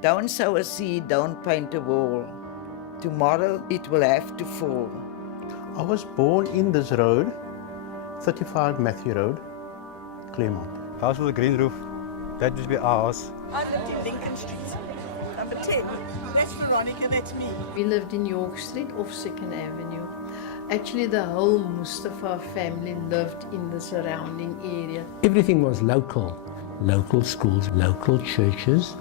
Don't sow a seed, don't paint a wall. Tomorrow it will have to fall. I was born in this road, 35 Matthew Road, Claremont. House with a green roof. That used to be our house. I lived in Lincoln Street, number 10. That's Veronica, that's me. We lived in York Street off 2nd Avenue. Actually, the whole Mustafa family lived in the surrounding area. Everything was local. Local schools, local churches.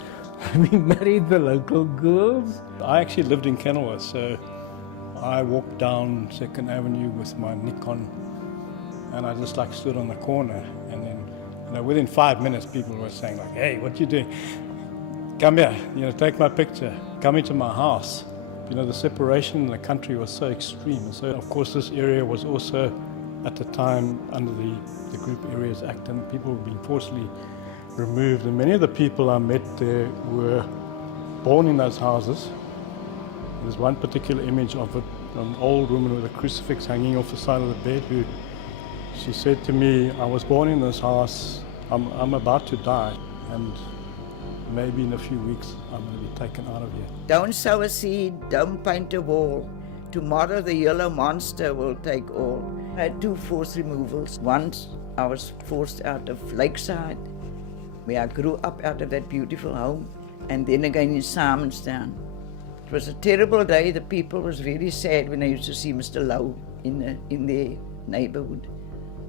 We married the local girls. I actually lived in Kenilworth, so I walked down 2nd Avenue with my Nikon, and I just stood on the corner, and then within 5 minutes people were saying hey, what you doing? Come here, take my picture, come into my house. The separation in the country was so extreme, and so of course this area was also at the time under the Group Areas Act, and people were being forcibly removed, and many of the people I met there were born in those houses. There's one particular image of an old woman with a crucifix hanging off the side of the bed who, she said to me, I was born in this house, I'm about to die, and maybe in a few weeks I'm going to be taken out of here. Don't sow a seed, don't paint a wall. Tomorrow the yellow monster will take all. I had 2 forced removals. Once I was forced out of Lakeside, where I grew up out of that beautiful home, and then again in Simonstown. It was a terrible day. The people was very sad when I used to see Mr. Lowe in their neighborhood,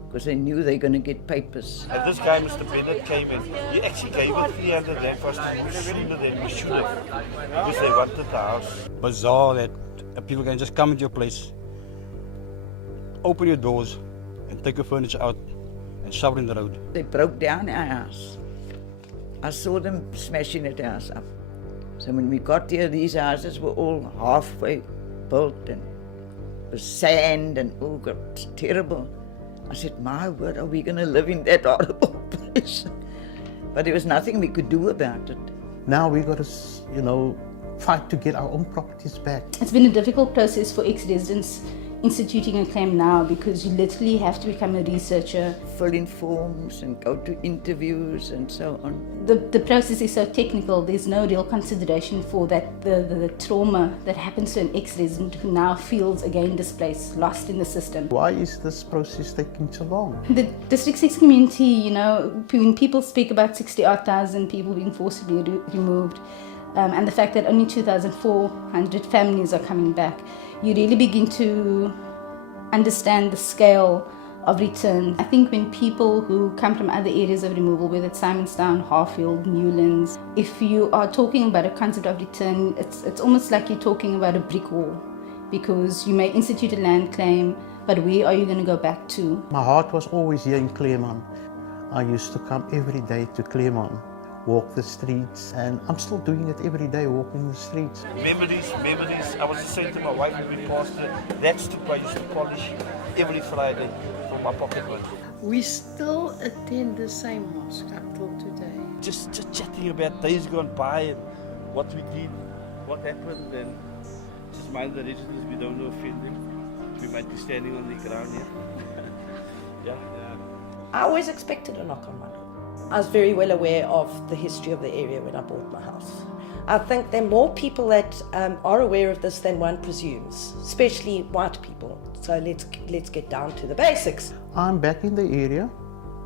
because they knew they were going to get papers. And this guy, Mr. Bennett, came in. He actually gave it 300 rand for us to move sooner than we should have, because they wanted the house. Bizarre that people can just come into your place, open your doors, and take your furniture out and shove it in the road. They broke down our house. I saw them smashing that house up. So when we got there, these houses were all halfway built, and it was sand, and oh God, it's terrible. I said, my word, are we going to live in that horrible place? But there was nothing we could do about it. Now we got to, fight to get our own properties back. It's been a difficult process for ex-residents instituting a claim now, because you literally have to become a researcher. Fill in forms and go to interviews and so on. The process is so technical, there's no real consideration for that, the trauma that happens to an ex-resident who now feels again displaced, lost in the system. Why is this process taking so long? The District 6 community, when people speak about 60,000 people being forcibly removed, and the fact that only 2,400 families are coming back, you really begin to understand the scale of return. I think when people who come from other areas of removal, whether it's Simonstown, Harfield, Newlands, if you are talking about a concept of return, it's almost like you're talking about a brick wall, because you may institute a land claim, but where are you going to go back to? My heart was always here in Claremont. I used to come every day to Claremont, walk the streets, and I'm still doing it every day, walking the streets. Memories. I was saying to my wife when we passed it, that stupa I used to polish every Friday from my pocket money. We still attend the same mosque up till today. Just chatting about days gone by and what we did, what happened, and just mind the residents, we don't offend them. We might be standing on the ground here. Yeah. I always expected a knock on my door. I was very well aware of the history of the area when I bought my house. I think there are more people that are aware of this than one presumes, especially white people. So let's get down to the basics. I'm back in the area.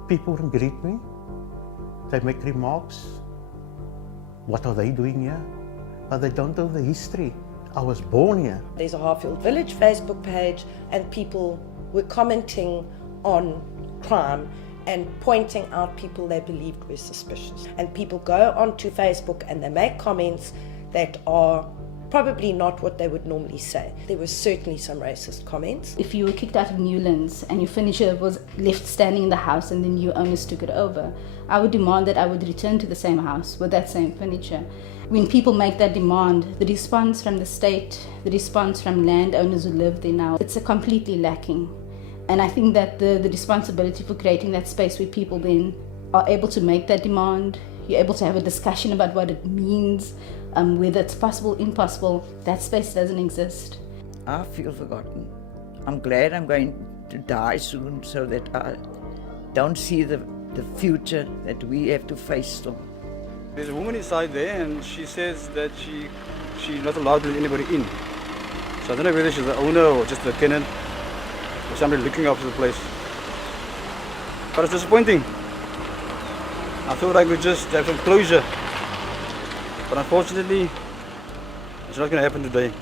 People greet me. They make remarks. What are they doing here? But they don't know the history. I was born here. There's a Harfield Village Facebook page, and people were commenting on crime and pointing out people they believed were suspicious. And people go onto Facebook and they make comments that are probably not what they would normally say. There were certainly some racist comments. If you were kicked out of Newlands and your furniture was left standing in the house and the new owners took it over, I would demand that I would return to the same house with that same furniture. When people make that demand, the response from the state, the response from landowners who live there now, it's completely lacking. And I think that the responsibility for creating that space where people then are able to make that demand, you're able to have a discussion about what it means, whether it's possible, impossible, that space doesn't exist. I feel forgotten. I'm glad I'm going to die soon so that I don't see the future that we have to face still. There's a woman inside there and she says that she's not allowed to let anybody in. So I don't know whether she's the owner or just the tenant or somebody looking after the place. But it's disappointing. I thought I could just have some closure. But unfortunately, it's not going to happen today.